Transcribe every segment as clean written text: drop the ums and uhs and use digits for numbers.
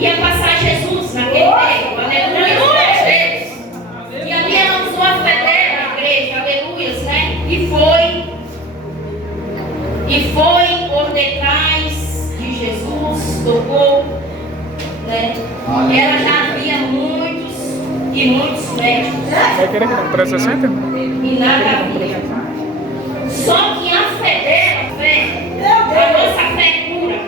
ia passar Jesus naquele tempo, aleluia, deles. E ali ela usou a fé dela, a igreja, aleluia, né? E foi por detrás de Jesus, tocou, né? Ela já havia muitos médicos. Vai querer que não presta 60? E nada havia. Só que a fé dela, a nossa fé cura,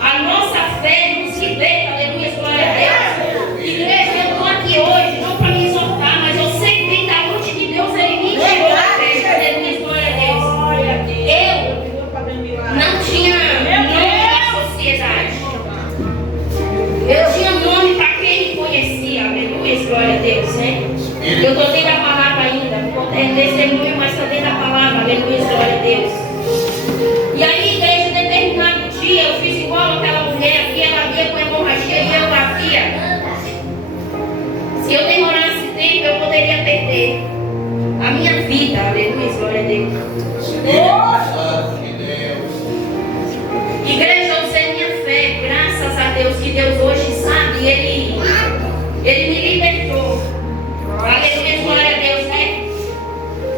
a nossa fé nos liberta, aleluia, glória a Deus. Igreja, eu estou aqui hoje, não para me exortar, mas eu sei que da onde de Deus ele me tirou, aleluia, glória a Deus. Eu não tinha nome na sociedade. Eu tinha nome para quem me conhecia, aleluia, glória a Deus, né? Eu estou dentro da palavra ainda, testemunho, mas estou dentro da palavra, aleluia, glória a Deus. E aí, igreja, em determinado dia, eu fiz igual aquela mulher que ela havia com hemorragia e eu havia. Se eu demorasse tempo, eu poderia perder a minha vida, aleluia, glória a Deus. Igreja, eu usei minha fé, graças a Deus, que Deus hoje sabe, Ele me libertou. Aleluia, glória a Deus, né?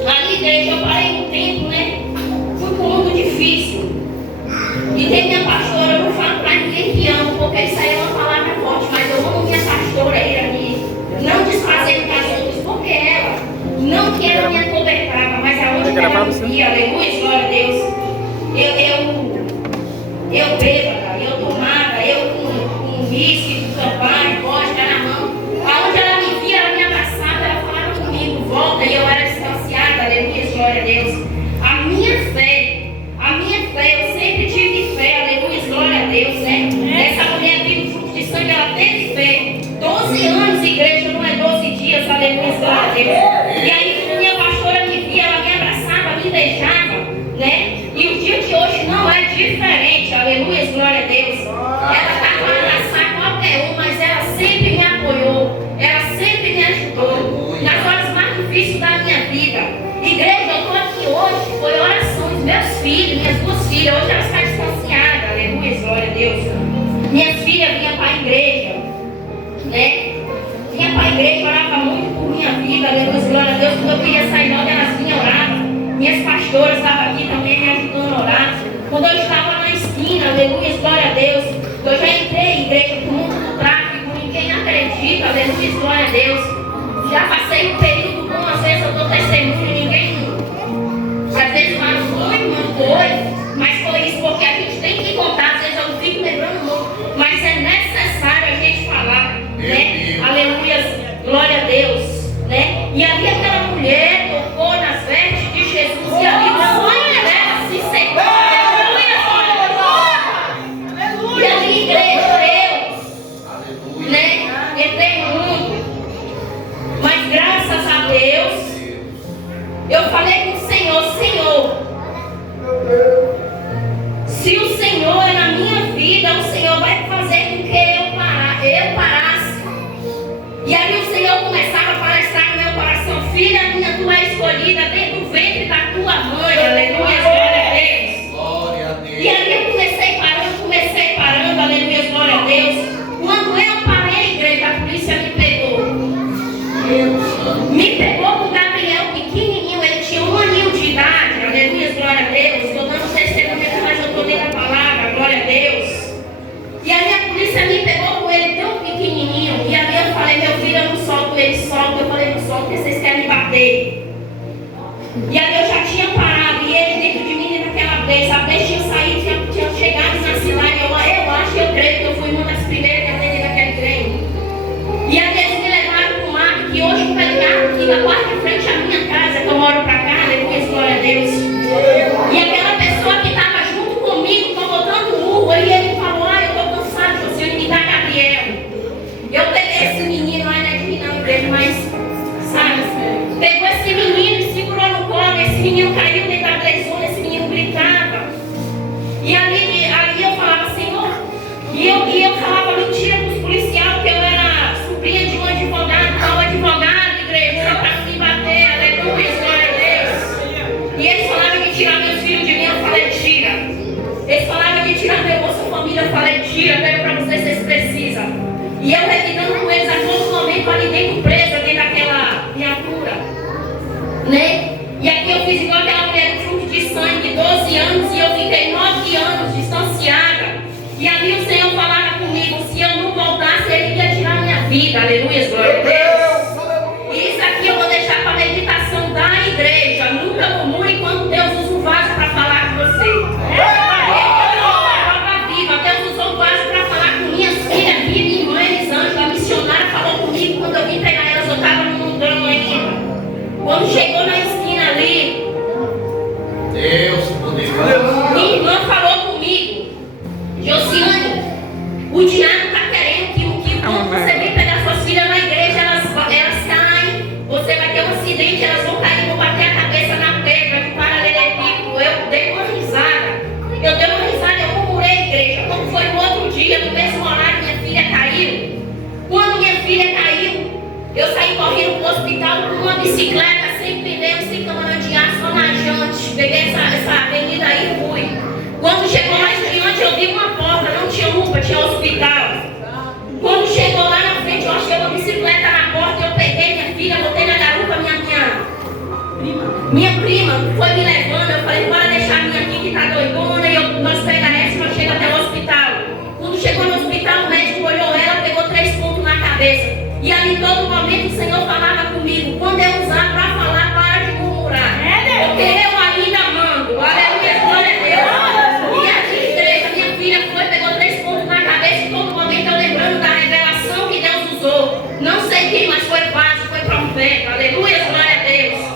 Ali, igreja, eu parei um tempo, né? Fui com muito difícil. E tem minha pastora, eu não falo pra ninguém que amo, porque isso aí é uma palavra forte, mas eu amo minha pastora, Irani. Não desfazer com as outras, porque ela, não que ela me acobertava, mas aonde ela me via, aleluia, glória a Deus. Eu bêbada, eu tomava, eu com whisky, com champanhe, vodka na mão. Aonde ela me via, ela me abraçava, ela falava comigo, volta, e eu era distanciada, aleluia, glória a Deus. A minha fé, eu sempre tive fé, aleluia, glória a Deus, né? Essa mulher vive fruto de sangue, ela teve fé. 12 anos, igreja, não é 12 dias, aleluia, glória a Deus. E aí, quando minha pastora me via, ela me abraçava, me beijava, né? E o dia de hoje não é diferente, aleluia, glória a Deus. Ela está para abraçar qualquer um, mas ela sempre me apoiou, ela sempre me ajudou nas horas mais difíceis da minha vida. Igreja, eu estou aqui hoje, foi oração dos meus filhos, minhas duas filhas, hoje elas estão distanciadas, aleluia, glória a Deus. Minhas filhas vinham para a igreja, né? Vinha para a igreja, orava muito por minha vida, aleluia, glória a Deus. Quando eu queria sair logo, elas vinham orar. Minhas pastoras estavam aqui também me ajudando a orar. Quando eu estava na esquina, aleluia, glória a Deus, eu já entrei em igreja com muito do tráfico, ninguém acredita, aleluia, glória a Deus. Já passei um período bom, às vezes eu dou testemunho, ninguém, às vezes fala, foi, mas foi isso, porque a gente tem que contar, às vezes eu não fico lembrando muito, mas é necessário a gente falar, né? Aleluia, glória a Deus, né? E ali aquela mulher tocou nas vestes de Jesus e ali o sonho dela se secou. Aleluia! E ali, igreja, eu, né? Entrei no mundo, mas graças a Deus, eu falei com o Senhor, Senhor, se o Senhor é na minha vida, o Senhor vai fazer com que eu parasse. E ali o Senhor começava a palestrar no meu coração, filha minha, tu é escolhida desde o ventre da tua mãe, aleluia, glória a Deus. Glória a Deus. E ali eu comecei parando, aleluia, glória a Deus. Quando eu parei, igreja, a polícia me pegou. Me pegou com o Gabriel pequenininho, ele tinha 1 aninho de idade, aleluia, glória a Deus. Estou dando testemunho aqui, mas eu estou dentro da palavra, glória a Deus. E aí a polícia me pegou com ele tão pequenininho. E aí eu falei, meu filho, eu não solto ele, solto. Eu falei, não solto, porque vocês querem me bater. E aí eu já tinha parado. E ele dentro de mim, naquela vez, a vez tinha saído, tinha chegado na cidade. Eu acho, eu creio que eu fui uma das primeiras que atendi naquele trem. E aí eles me levaram para o mato, que hoje o pecado fica quase de frente à minha casa, que eu moro para cá, depois, glória a Deus. E aquela pessoa que estava junto comigo, estou botando murro, e ele falou, eu estou cansado, você me dá Gabriel. Eu peguei esse menino, não é de mim não, igreja, mas, sabe, pegou esse menino e segurou no colo, esse menino caiu dentro da glezona, esse menino gritava. E ali eu falava, Senhor, e eu falava mentira para os policiais, que eu era sobrinha de um advogado, tal advogado, igreja, para não me bater, aleluia, glória a Deus. E eles falavam de tirar meus filhos de mim, eu falei, tira. Eles falavam de tirar meu bolso família, eu falei, tira, pega para vocês precisam. E eu revidando com eles a todo momento ali dentro, presa dentro daquela viatura. Né? E aqui eu fiz igual aquela mulher de fluxo de sangue de 12 anos e eu fiquei 9 anos distanciada. E ali o Senhor falava comigo, se eu não voltasse, Ele ia tirar minha vida. Aleluia, glória a Deus. E isso aqui eu vou deixar para a meditação da igreja. Nunca murmure quando Deus usa um vaso para falar com você. Deus usou o vaso para falar com minhas filhas, minha irmã Elisângela, a missionária falou comigo quando eu vim pegar elas, eu estava no mundão ainda. Quando chegou na esquina ali, Deus poderoso. Minha irmã falou comigo, Josiane, o diabo está querendo que quando você vem pegar suas filhas na igreja, elas caem, você vai ter um acidente, elas vão cair, vão bater a cabeça na pedra de paralelepípedo. Eu dei uma risada, eu murmurei a igreja. Quando foi no outro dia, no mesmo horário, minha filha caiu. Quando minha filha caiu, eu saí correndo para o hospital com uma bicicleta sem pneu, sem câmara de ar, só na jante. Peguei essa avenida aí e fui. Quando chegou mais diante, eu vi uma porta, não tinha UPA, tinha hospital. Quando chegou lá na frente, eu achei uma bicicleta na porta, eu peguei minha filha, botei na garupa, minha prima foi me levando, eu falei, bora deixar a minha aqui que tá doidona, e nós pegamos essa e nós chegamos até o hospital. Quando chegou no hospital, o médico olhou ela, pegou 3 pontos na cabeça. E ali todo momento o Senhor falava comigo, quando eu usar para falar, para de murmurar. Porque eu ainda mando. Aleluia, glória a Deus. E aqui, igreja, minha filha foi, pegou 3 pontos na cabeça, e todo momento eu lembrando da revelação que Deus usou. Não sei quem, mas foi vaso, foi profeta. Aleluia, glória a Deus.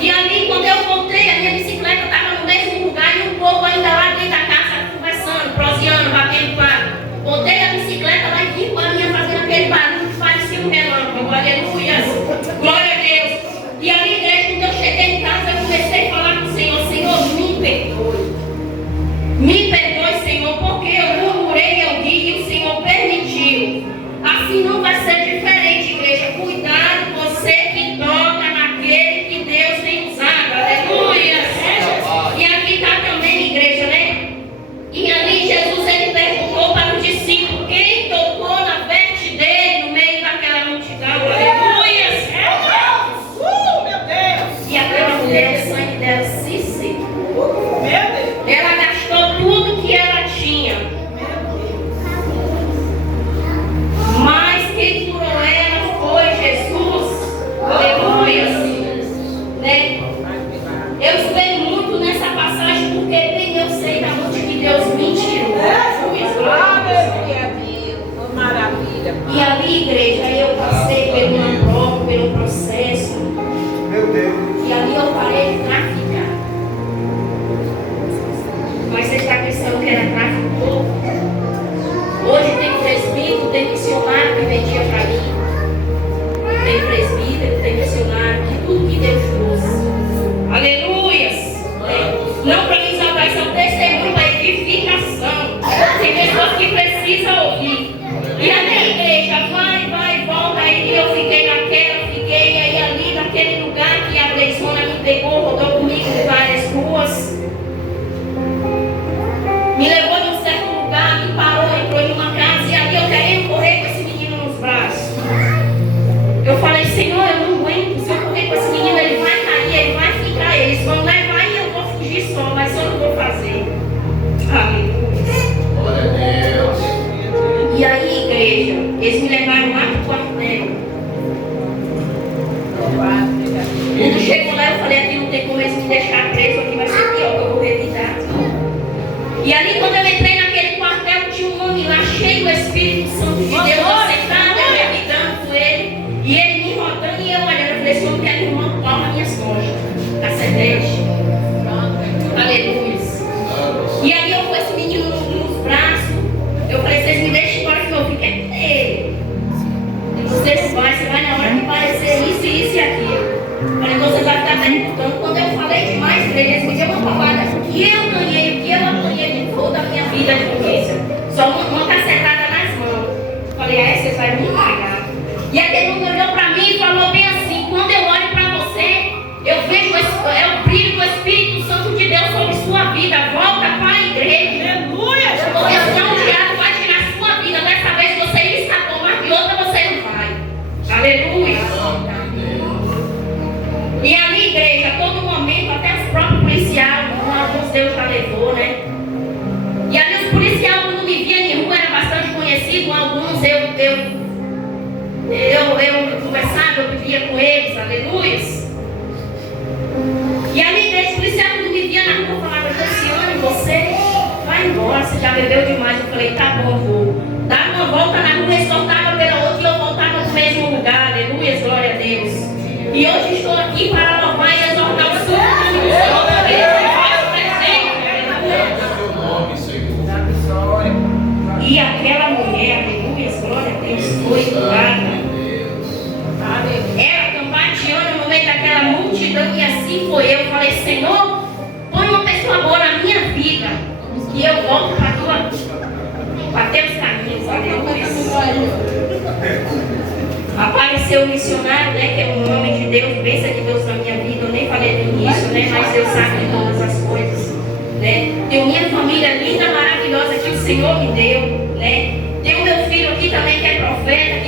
E ali, quando eu voltei, a minha bicicleta estava no mesmo lugar e o povo ainda lá dentro da casa conversando, proseando, batendo papo. Botei a bicicleta lá e vim com a minha fazendo aquele barulho que parecia um relâmpago. Aleluia, glória a Deus. E ali, igreja, quando eu cheguei em casa, eu comecei a falar com o Senhor, Senhor, me perdoe. Me perdoe, Senhor, porque eu murmurei, eu ri e o Senhor permitiu. Assim não vai ser diferente, igreja. Cuidado, você que toca naquele que Deus tem usado. Aleluia. E aqui está também, igreja, né? E ali Jesus, ele perguntou para os discípulos, quem tocou na veste dele no meio daquela multidão. Aleluia. Meu Deus. E aquela mulher, o sangue dela se secou. Ela gastou tudo que ela tinha. Mas quem curou ela foi Jesus. Aleluia. Né? Eu espero muito nessa passagem, porque bem eu sei da onde que Deus me tirou. Maravilha. E ali, igreja, eu passei por uma prova, pelo processo. Meu Deus. E ali eu parei de traficar. Mas você está pensando que era tráfico louco? Hoje tem presbítero, tem missionário que vendia para mim. Tem presbítero, tem missionário, que tudo que Deus trouxe. Aleluias! Não para me salvar, isso é um testemunho para edificação. Tem pessoas que precisam ouvir. E a minha igreja vai, volta. Aí eu fiquei aí ali naquele lugar que a Gleisona me pegou, rodou comigo em várias ruas. Me levou num certo lugar, me parou, entrou em uma casa e ali eu querendo correr com esse menino nos braços. Eu falei, Senhor, eu não aguento. Se eu correr com esse menino, ele vai cair, ele vai ficar. Eles vão levar e eu vou fugir só, mas eu não vou fazer. Aleluia. Glória a Deus. E aí, igreja, eles me levaram lá pro quartel. Quando chegou lá, eu falei, aqui não tem como eles me deixar preso, aqui vai ser pior, que eu vou revidar. E ali, quando eu entrei naquele quartel, tinha um homem lá cheio do Espírito Santo de Deus, sentado, eu revidando com ele, e ele me rodando e eu olhando. Eu falei, esse homem quer uma palma nas minhas costas, cacetete. Aleluia. E aí eu com esse menino nos braços, eu falei, vocês me deixam embora que eu fico é com ele. Você vai na hora que parecer isso e aquilo. Eu falei, então você vai ficar perguntando. Quando eu falei demais para eles, me deu uma palavra, o que eu apanhei de toda a minha vida de polícia. Só uma cacetada nas mãos. bebeu demais. Eu falei, tá bom, vou. Dava uma volta na rua, exortava pela outra e eu voltava no mesmo lugar. Aleluia, glória a Deus. E hoje estou aqui para louvar e exortar o Senhor. E aquela mulher, aleluia, glória a Deus, foi curada. Ela cambaleando no meio daquela multidão e assim foi eu. Falei, Senhor, põe uma pessoa boa na minha vida e eu volto para teus caminhos, aleluia. Apareceu o missionário, né, que é um homem de Deus, pensa que Deus na minha vida, eu nem falei no início, né, mas Deus sabe de todas as coisas, né. Tenho minha família linda, maravilhosa que o Senhor me deu, né. Tenho meu filho aqui também que é profeta,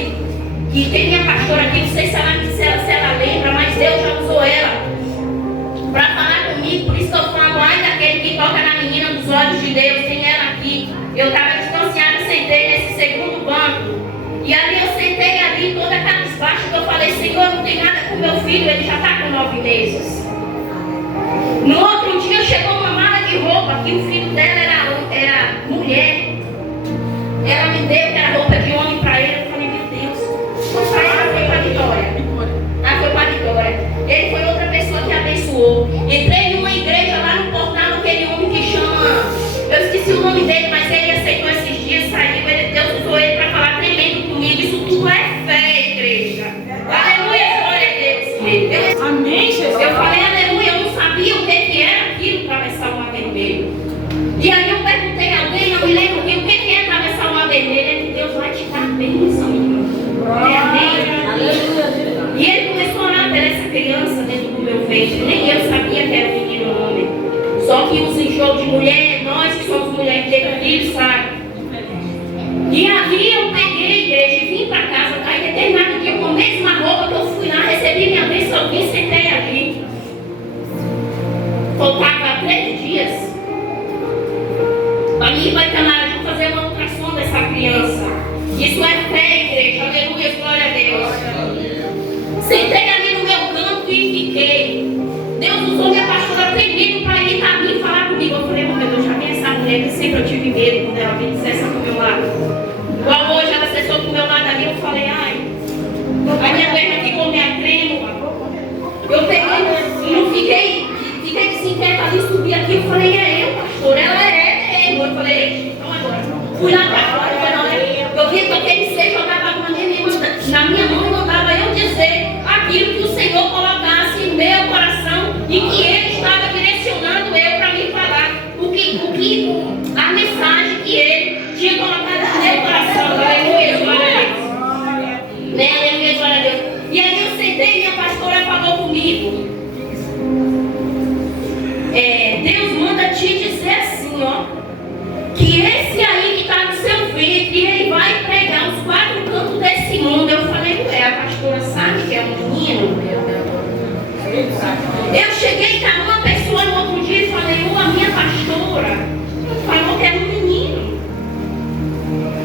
que tem minha pastora aqui, não sei se ela lembra, mas Deus já usou ela para falar comigo, por isso que eu falo, ai daquele que toca na menina dos olhos de Deus, tem ela aqui. Eu estava distanciada, sentei nesse segundo banco. E ali eu sentei ali, toda cabisbaixa, que eu falei, Senhor, não tem nada com meu filho, ele já está com 9 meses. No outro dia chegou uma mala de roupa, que o filho dela era mulher. Ela me deu, que era roupa de homem para ele. Eu falei, meu Deus. Foi para ela, foi para a Vitória. Foi para a Vitória. Ele foi outra pessoa que abençoou. Entrei numa igreja lá no portal, aquele homem que chama, eu esqueci o nome dele, mas ele aceitou esses dias, saiu, Deus usou ele para falar tremendo comigo. Isso tudo é fé, igreja. Aleluia, glória a Deus. Amém, Jesus. Eu falei, aleluia, eu não sabia o que era aquilo, atravessar o mar vermelho. E aí eu perguntei a alguém, eu me lembro o que é atravessar o mar vermelho. Ele, Deus vai te dar bênção, irmão. E ele começou a orar por essa criança dentro do meu ventre. Nem eu sabia que era um menino ou homem. Só que os enxotos de mulher, nós que somos mulheres que temos filhos, sabe? E ali eu peguei, igreja, e vim para casa. Aí determinado dia, com a mesma roupa que eu fui lá, recebi minha bênção, vim, sentei ali. Faltava 3 dias. A minha vai estar na hora de fazer uma ultrassom dessa criança. Isso é fé, igreja. Aleluia, glória a Deus. Sentei ali no meu canto e fiquei. Deus usou minha pastora tremendo para ir para mim falar comigo. Eu falei, meu Deus, já vi essa mulher que sempre eu tive medo quando ela vinha cessar do meu lado. Igual hoje ela cessou do meu lado ali, eu falei, ai. A minha perna ficou meio trêmula. Eu peguei, não fiquei desinquieta ali, subi aqui. Eu falei, é eu, pastor? Ela é. Eu falei, então agora. Fui lá para fora, eu vi que aquele ser jogava na minha mão e mandava eu dizer aquilo que o Senhor colocasse em meu coração e que Ele estava direcionando eu para me falar. A mensagem que Ele tinha colocado no meu coração. Aleluia, glória a Deus. Né? Aleluia, glória a Deus. E aí eu sentei e minha pastora falou comigo. Deus manda te dizer assim, ó, que esse aí que está no seu ventre, ele vai pregar os 4 cantos desse mundo. Eu falei, a pastora sabe que é um menino? Eu cheguei, estava uma pessoa no outro dia e falei, a minha pastora falou que era um menino.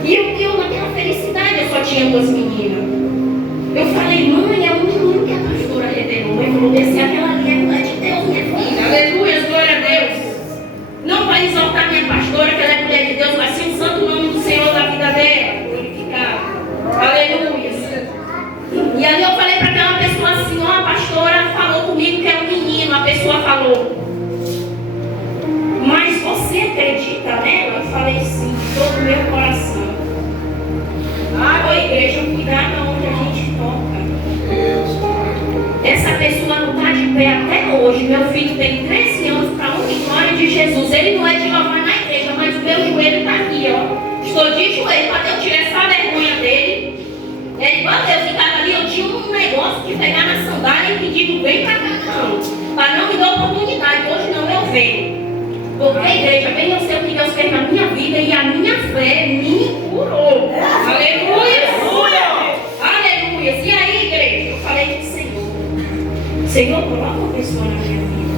E eu naquela felicidade, eu só tinha 2 meninas. Eu falei, mãe, é um menino que a pastora revelou. Ele falou, esse aquela ali é de Deus, minha filha. Aleluia, glória a Deus. Não vai exaltar minha pastora, que ela é mulher de Deus, mas sim o santo nome do Senhor da vida dela. Glorificado. Aleluia. E ali eu falei para aquela pessoa assim, a pastora falou comigo que é um menino. A pessoa falou, mas você acredita nela? Eu falei sim, de todo o meu coração. Igreja, cuidado onde a gente toca. Essa pessoa não está de pé até hoje. Meu filho tem 13 anos, para honra e glória de Jesus. Ele não é de louvar na igreja, mas o meu joelho está aqui, ó. Estou de joelho para Deus tirar essa vergonha dele. Ele, igual eu ficava ali, eu tinha um negócio de pegar na sandália e pedir, não vem para cá não. Para não me dar oportunidade. Hoje não, eu venho. Porque a igreja, bem eu sei o que Deus fez na minha vida e a minha fé me curou. Aleluia! Aleluia! E aí, igreja, eu falei, Senhor, coloca uma pessoa na minha vida.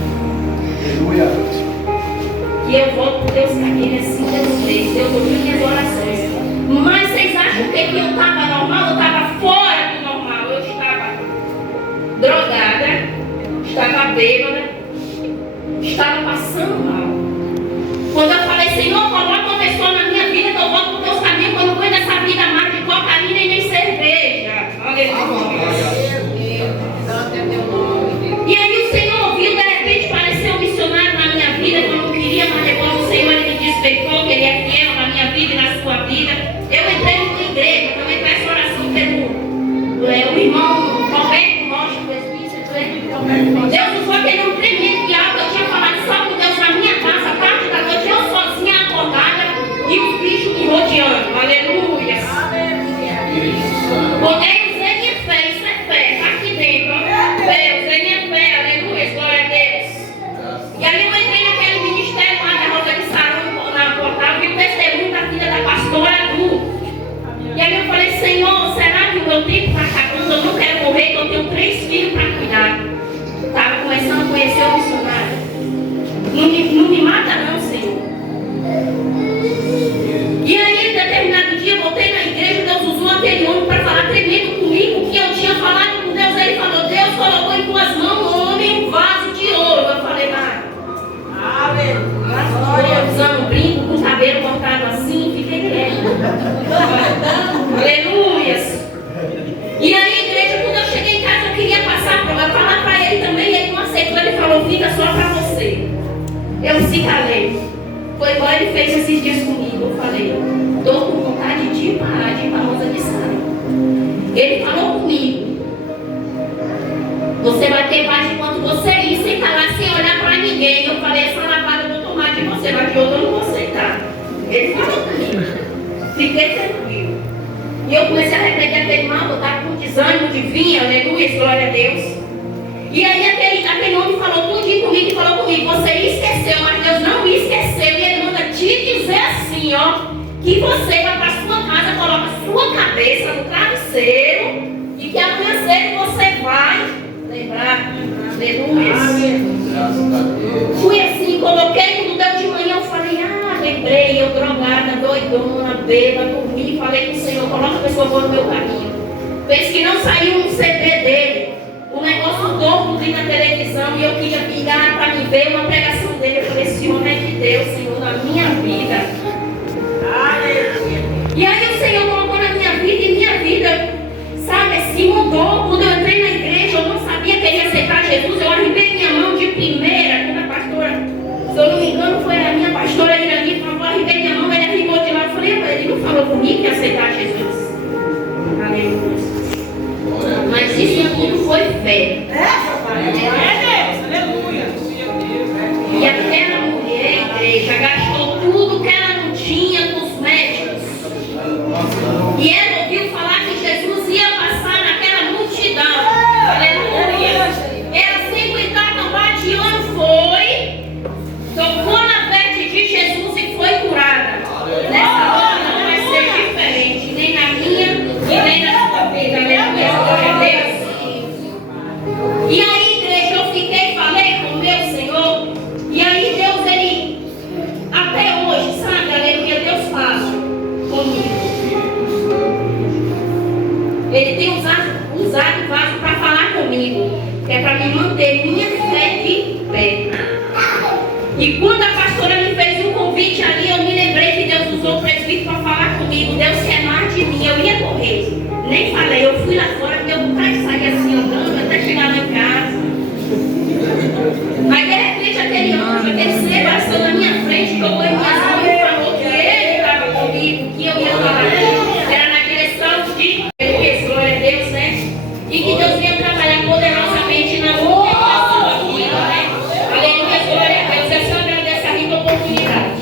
Aleluia! E eu volto para Deus caminho assim, Deus fez. Deus ouviu minhas orações. Mas vocês acham que eu estava normal? Eu estava fora do normal. Eu estava drogada, estava bêbada, estava passando mal. Quando eu falei, Senhor, coloca uma pessoa na Eu se calei. Foi igual ele fez esses dias comigo. Eu falei, estou com vontade de parar de ir para a rosa de sala. Ele falou comigo. Você vai ter paz enquanto você ir, sentar lá sem olhar para ninguém. Eu falei, essa lavada eu vou tomar de você, mas de outro eu não vou aceitar. Ele falou comigo. Fiquei tranquilo. E eu comecei a repreender aquele irmão, eu estava com desânimo de vir, aleluia, glória a Deus. E aí aquele homem falou tudo comigo e falou comigo, você esqueceu, mas Deus não esqueceu. E ele manda te dizer assim, ó, que você vai para sua casa, coloca sua cabeça no travesseiro e que amanhã cedo você vai lembrar. Aleluia. Graças a Deus. Fui assim, coloquei, quando deu de manhã, eu falei, lembrei, eu drogada, doidona, bêbada, dormi, falei com o Senhor, coloca a pessoa boa no meu caminho. Penso que não saiu um CD dele, um negócio novo vi na televisão e eu queria pingar para me ver uma pregação dele. Eu falei, esse homem é de Deus, Senhor, na minha vida. E aí o Senhor colocou na minha vida e minha vida, sabe, se mudou. Quando eu entrei na igreja, eu não sabia que ele ia aceitar Jesus. Eu arrebei minha mão de primeira, quando a pastora, se eu não me engano, foi a minha pastora Irani, falou, arrebei minha mão, ele arrebou de lá. Eu falei, ele não falou comigo que ia aceitar Jesus. Aleluia. Mas isso tudo foi fé. E aquela mulher, igreja, gastou tudo que ela não tinha com os médicos. E ela ouviu falar que Jesus ia passar naquela multidão. Aleluia. Ela sem aguentar acabar de ano foi, tocou na veste de Jesus e foi curada. Nessa hora não vai ser diferente, nem na minha e nem na sua vida. Aleluia. Glória a Deus. E aí, igreja, eu fiquei, falei com o meu Senhor. E aí, Deus, ele, até hoje, sabe, aleluia, Deus fala comigo. Ele tem usado o vaso para falar comigo. É para me manter minha fé de pé. E quando a pastora me fez um convite ali, eu me lembrei que Deus usou o presbítero para falar comigo. Deus quer mais de mim, eu ia correr. Nem falei, eu fui lá fora, deu vontade de sair assim andando até chegar lá em casa. Mas de repente aquele anjo, aquele ser passou na minha frente, tocou em minhas mãos e falou que ele estava comigo, que eu ia falar. Era na direção de glória a Deus, né? E que Deus venha trabalhar poderosamente na minha e na sua vida, né? Aleluia, glória a Deus. Eu só agradeço a rica oportunidade.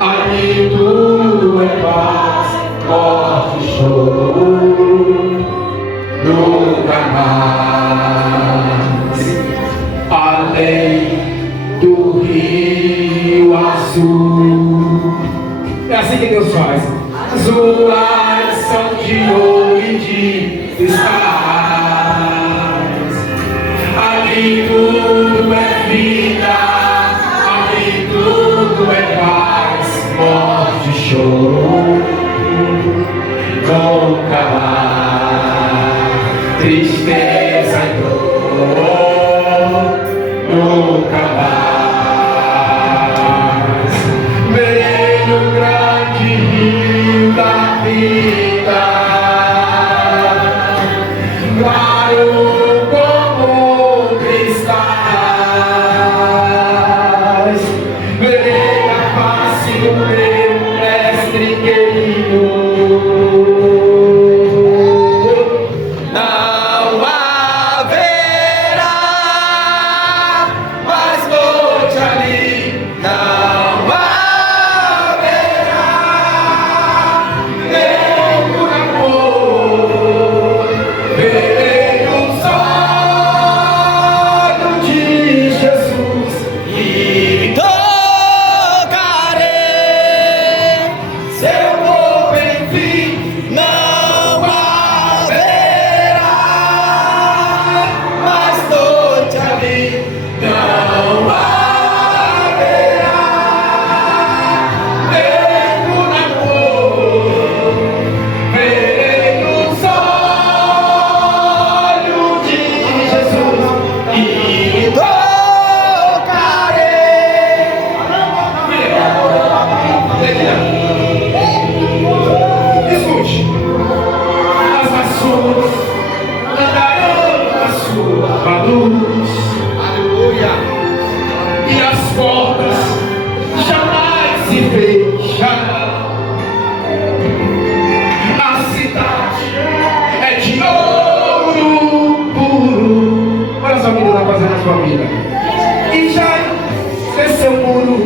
Aqui tudo é paz, morte e choro, nunca mais, além do Rio Azul. É assim que Deus faz. As ruas são de ouro e de cristais, ali tudo é vida, ali tudo é paz, morte e choro, nunca mais, tristeza e dor, nunca mais, vem o grande rio da vida, claro como cristais, verei a face do meu mestre querido. Não haverá mais noite ali, não haverá fazer na sua vida. E já desceu o muro.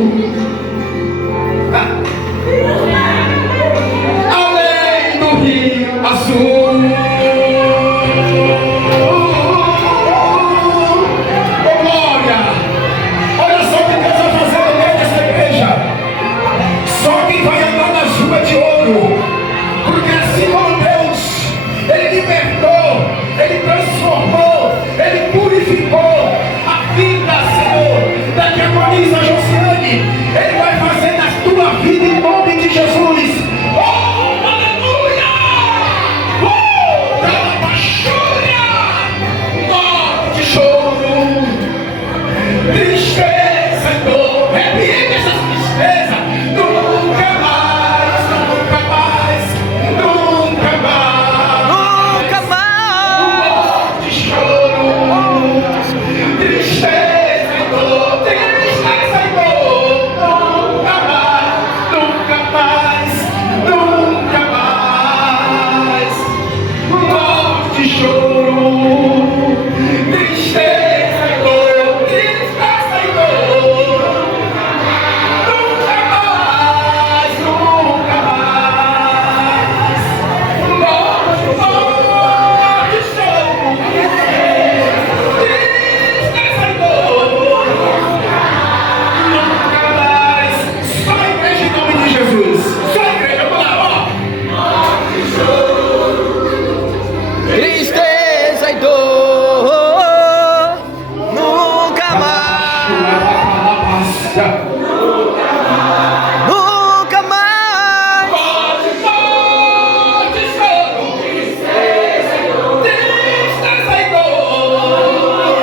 Além do Rio Azul. Oh, glória! Olha só o que Deus vai fazer no meio dessa igreja. Só quem vai andar nas ruas de ouro. Porque assim como Deus, Ele libertou, Ele transformou, Ele purificou a vida, Senhor, da diaconisa Josiane. Ele vai fazer na tua vida em nome de Jesus. Oh, aleluia! Oh, calabachúria! Morte, choro, tristeza e dor. Repreende essas tristezas. Nunca mais, nunca mais, nunca mais. Nunca mais. Morte, choro, tristeza e dor. Tristeza e dor. Nunca mais, nunca mais, nunca mais. Morte, choro, tristeza e dor. Tristeza e dor. Nunca mais, nunca mais. Morte, choro, tristeza e dor. Nunca mais. Só a igreja em nome de Jesus. Só a igreja, vamos lá, ó. Tristeza e dor. Nunca mais. Nunca mais. Morte, choro, tristeza e dor.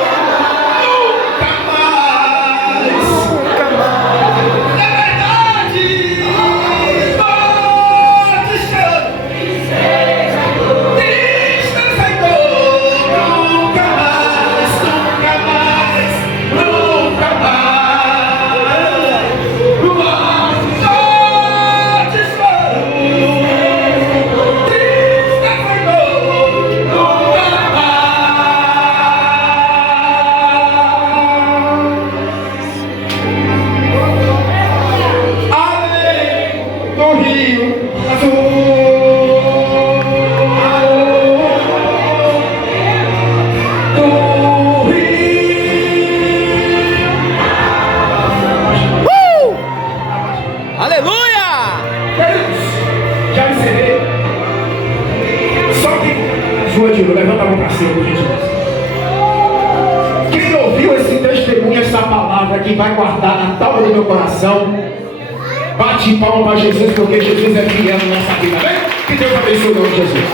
Nunca mais. É verdade. Morte, choro, tristeza e dor. Nunca mais, nunca mais, nunca mais. Morte, choro, tristeza e dor. Nunca mais. Além do Rio Azul, do Rio. Aleluia. Queridos, já encerrei. Só que, Joadilo, levanta a mão para cima, por gentileza. Quem ouviu esse testemunho, essa palavra que vai guardar na tábua do meu coração, bate palma para Jesus, porque Jesus é fiel na nossa vida. Amém? Que Deus abençoe o nome de Jesus.